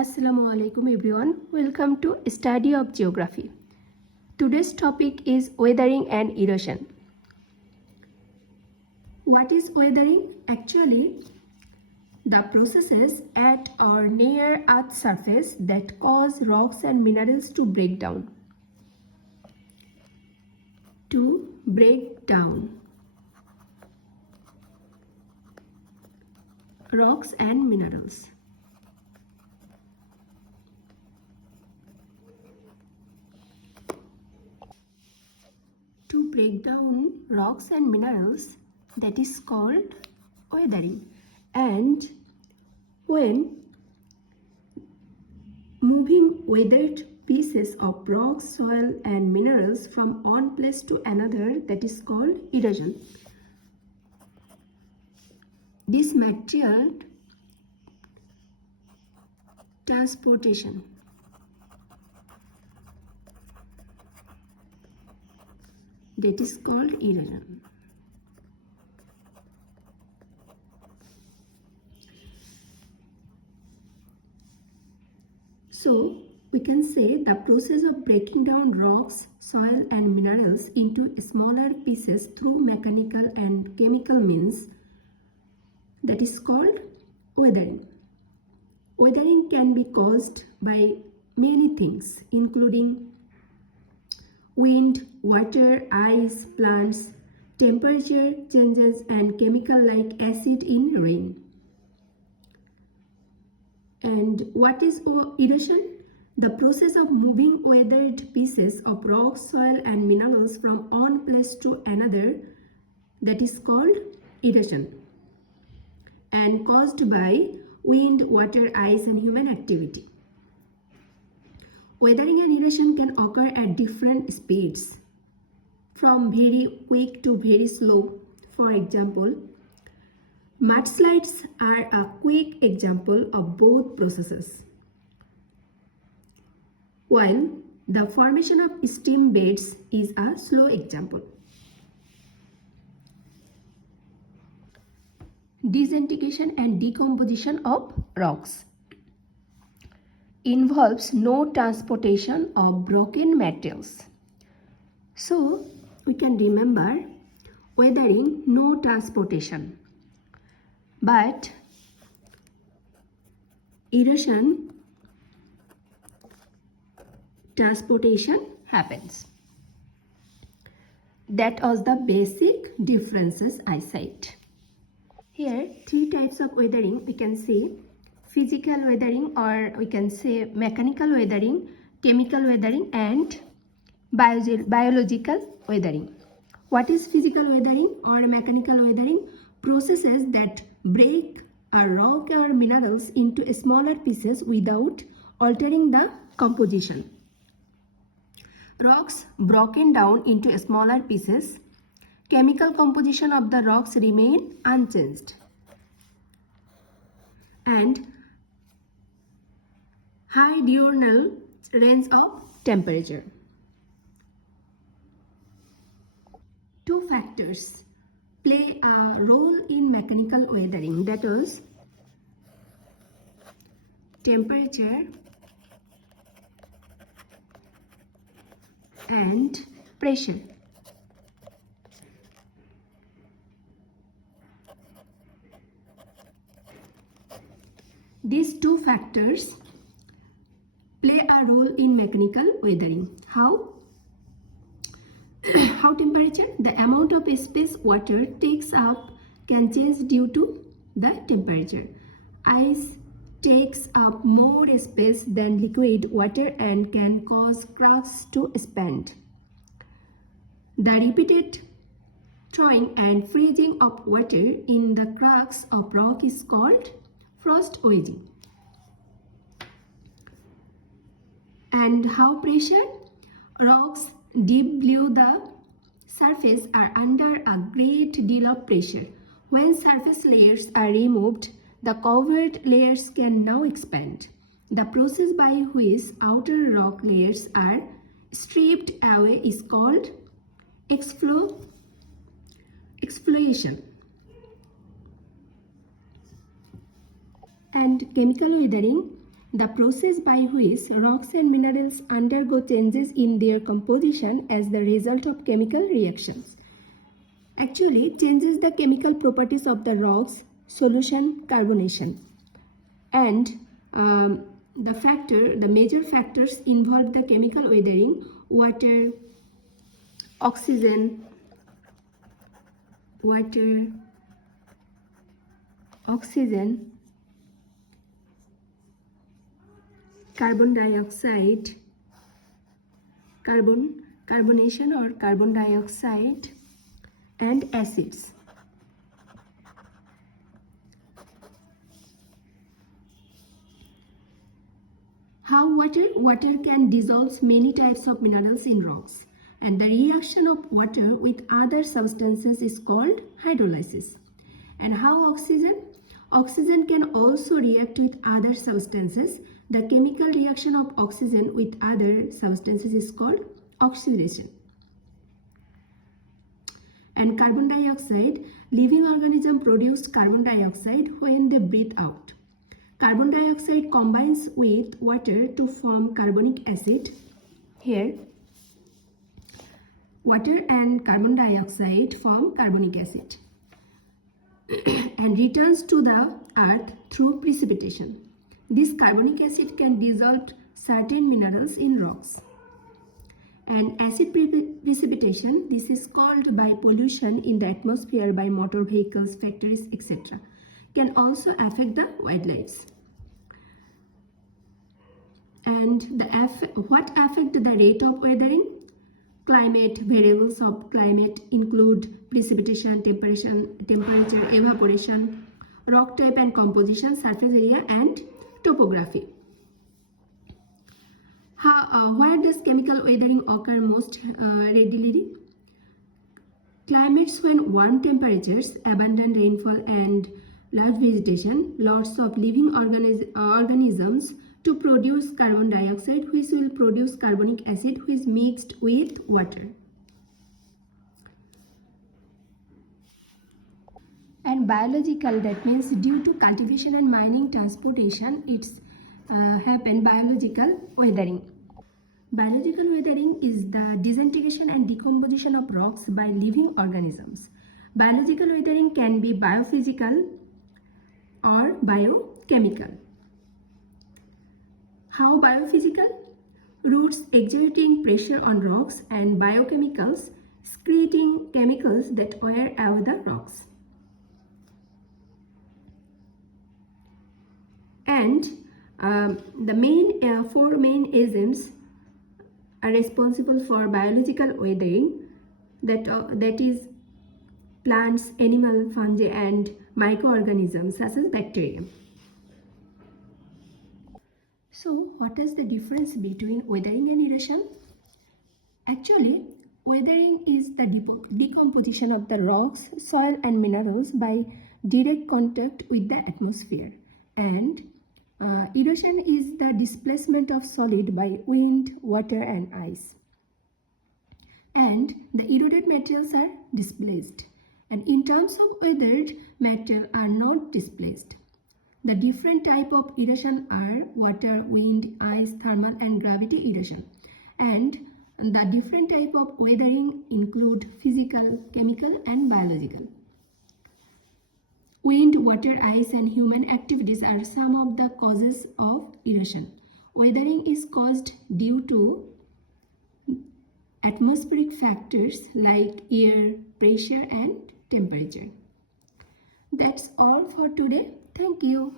Assalamu alaikum everyone. Welcome to Study of Geography. Today's topic is weathering and erosion. What is weathering? Actually, the processes at or near Earth's surface that cause rocks and minerals to break down. Rocks and minerals. To break down rocks and minerals, that is called weathering. And when moving weathered pieces of rock, soil and minerals from one place to another, that is called erosion. This material transportation. That is called erosion. So we can say the process of breaking down rocks, soil and minerals into smaller pieces through mechanical and chemical means, that is called weathering. Weathering can be caused by many things, including wind, water, ice, plants, temperature changes and chemical like acid in rain. And what is erosion? The process of moving weathered pieces of rock, soil and minerals from one place to another, that is called erosion, and caused by wind, water, ice and human activity. Weathering and erosion can occur at different speeds, from very quick to very slow. For example, mudslides are a quick example of both processes, while the formation of stream beds is a slow example. Disintegration and decomposition of rocks involves no transportation of broken materials. So we can remember weathering, no transportation, but erosion, transportation happens. That was the basic differences I said. Here three types of weathering we can see: physical weathering, or we can say mechanical weathering, chemical weathering and biological weathering. What is physical weathering or mechanical weathering? Processes that break a rock or minerals into smaller pieces without altering the composition. Rocks broken down into smaller pieces, chemical composition of the rocks remain unchanged, and high diurnal range of temperature. Two factors play a role in mechanical weathering, that is temperature and pressure. These two factors play a role in mechanical weathering. How? How temperature? The amount of space water takes up can change due to the temperature. Ice takes up more space than liquid water and can cause cracks to expand. The repeated thawing and freezing of water in the cracks of rock is called frost wedging. And how pressure? Rocks deep below the surface are under a great deal of pressure. When surface layers are removed, the covered layers can now expand. The process by which outer rock layers are stripped away is called exfoliation. And chemical weathering the process by which rocks and minerals undergo changes in their composition as the result of chemical reactions. Actually, changes the chemical properties of the rocks, solution carbonation, and the major factors involve the chemical weathering: water, oxygen, carbon dioxide, carbonation or carbon dioxide, and acids. How water can dissolve many types of minerals in rocks, and the reaction of water with other substances is called hydrolysis. And how oxygen can also react with other substances. The chemical reaction of oxygen with other substances is called oxidation. And carbon dioxide, living organisms produce carbon dioxide when they breathe out. Carbon dioxide combines with water to form carbonic acid. Here, water and carbon dioxide form carbonic acid and returns to the earth through precipitation. This carbonic acid can dissolve certain minerals in rocks. And acid precipitation, this is called by pollution in the atmosphere by motor vehicles, factories, etc., can also affect the wildlife. And what affect the rate of weathering? Climate. Variables of climate include precipitation, temperature, evaporation, rock type and composition, surface area, and topography. Where does chemical weathering occur most readily? Climates when warm temperatures, abundant rainfall, and large vegetation, lots of living organisms to produce carbon dioxide, which will produce carbonic acid, which is mixed with water. And biological, that means due to cultivation and mining, transportation, it's happen biological weathering. Biological weathering is the disintegration and decomposition of rocks by living organisms. Biological weathering can be biophysical or biochemical. How biophysical? Roots exerting pressure on rocks, and biochemicals excreting chemicals that wear out the rocks. And the four main agents are responsible for biological weathering, that is plants, animal, fungi, and microorganisms such as bacteria. So, what is the difference between weathering and erosion? Actually, weathering is the decomposition of the rocks, soil, and minerals by direct contact with the atmosphere, and erosion is the displacement of solid by wind, water, and ice. And the eroded materials are displaced. And in terms of weathered, materials are not displaced. The different type of erosion are water, wind, ice, thermal, and gravity erosion. And the different type of weathering include physical, chemical, and biological. Wind, water, ice, and human activities are some of the causes of erosion. Weathering is caused due to atmospheric factors like air, pressure, and temperature. That's all for today. Thank you.